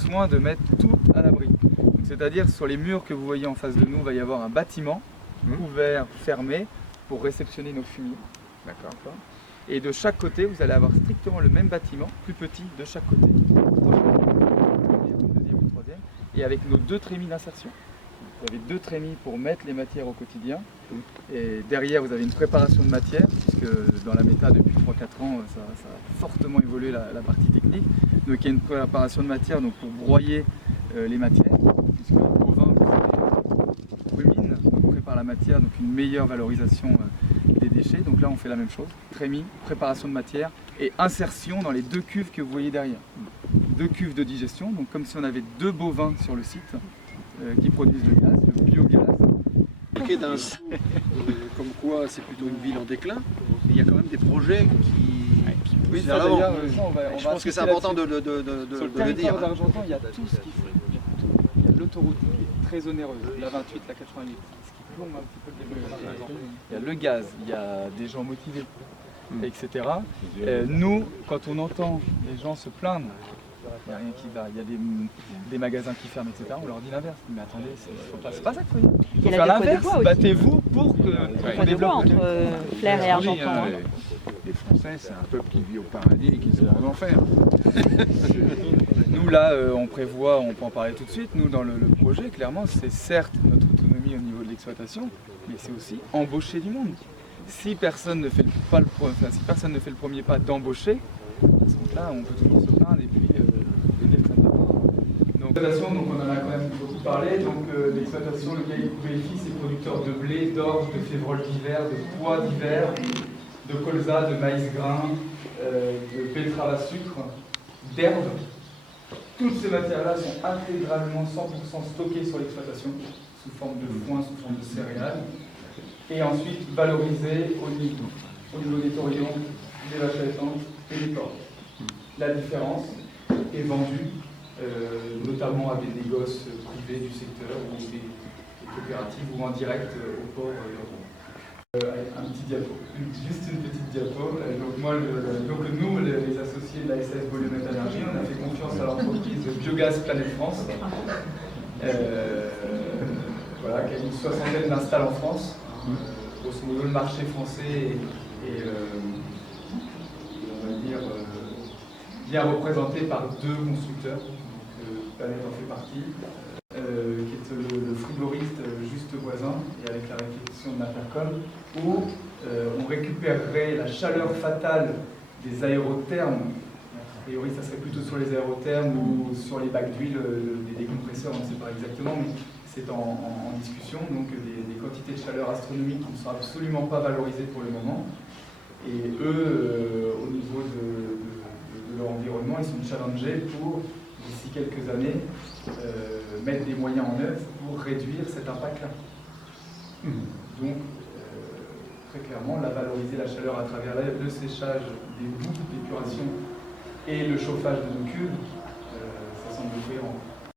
soin de mettre tout à l'abri. C'est-à-dire sur les murs que vous voyez en face de nous, il va y avoir un bâtiment couvert, fermé, pour réceptionner nos fumiers. D'accord. Et de chaque côté, vous allez avoir strictement le même bâtiment, plus petit de chaque côté. Une deuxième, une troisième. Et avec nos 2 trémies d'insertion. Vous avez 2 trémies pour mettre les matières au quotidien. Et derrière, vous avez une préparation de matière, puisque dans la méta, depuis 3-4 ans, ça a fortement évolué la partie technique. Donc il y a une préparation de matière donc, pour broyer les matières, puisque le bovin, vous rumine, donc on prépare la matière, donc une meilleure valorisation des déchets. Donc là, on fait la même chose. Trémie, préparation de matière et insertion dans les 2 cuves que vous voyez derrière. 2 cuves de digestion, donc comme si on avait 2 bovins sur le site qui produisent le gaz, le biogaz. D'un comme quoi c'est plutôt une ville en déclin, il y a quand même des projets qui poussent vers l'avant. Je pense que c'est important de le dire. Sur le territoire d'Argentan, il y a tout ce qu'il faut. Il y a l'autoroute qui est très onéreuse, la 28, la 88, ce qui plombe un petit peu le développement d'Argentan. Il y a le gaz, il y a des gens motivés, etc. Nous, quand on entend les gens se plaindre, il n'y a rien qui va, il y a des magasins qui ferment, etc. On leur dit l'inverse. Mais attendez, c'est pas ça qu'il faut dire. Il faut faire l'inverse, battez-vous pour qu'on développe entre Flers et Argentan. Les Français, c'est un peuple qui vit au paradis et qui se va à l'enfer. Nous, là, on prévoit, on peut en parler tout de suite, nous, dans le projet, clairement, c'est certes notre autonomie au niveau de l'exploitation, mais c'est aussi embaucher du monde. Si personne ne fait le premier pas d'embaucher, à ce moment-là, on peut toujours se plaindre et puis ça ne va pas. L'exploitation, donc on en a quand même beaucoup parlé. Donc l'exploitation, le Caillé Couvée-Fils, c'est producteur de blé, d'orge, de févrole d'hiver, de pois d'hiver, de colza, de maïs grain, de betterave à sucre, d'herbe. Toutes ces matières-là sont intégralement 100% stockées sur l'exploitation, sous forme de foin, sous forme de céréales, et ensuite valorisées au niveau des taurillons, des vaches allaitantes et des porcs. La différence est vendue notamment à des négoces privés du secteur ou des coopératives ou en direct au port un petit diapo, juste une petite diapo. Donc nous, les associés de la SAS Volumet Énergie, on a fait confiance à l'entreprise Biogaz Planète France, voilà, qui a une 60aine d'installs en France. Grosso modo, le marché français est on va dire, bien représenté par 2 constructeurs, donc Planète en fait partie, qui est le frigoriste juste voisin, et avec la réflexion de l'Intercom, où on récupérerait la chaleur fatale des aérothermes. A priori, ça serait plutôt sur les aérothermes ou sur les bacs d'huile, des décompresseurs, on ne sait pas exactement, mais c'est en discussion, donc des quantités de chaleur astronomiques qui ne sont absolument pas valorisées pour le moment. Et eux, au niveau de leur environnement, ils sont challengés pour, d'ici quelques années, mettre des moyens en œuvre pour réduire cet impact-là. Donc, très clairement, valoriser la chaleur à travers le séchage des boues d'épuration et le chauffage de nos cuves, ça semble cohérent.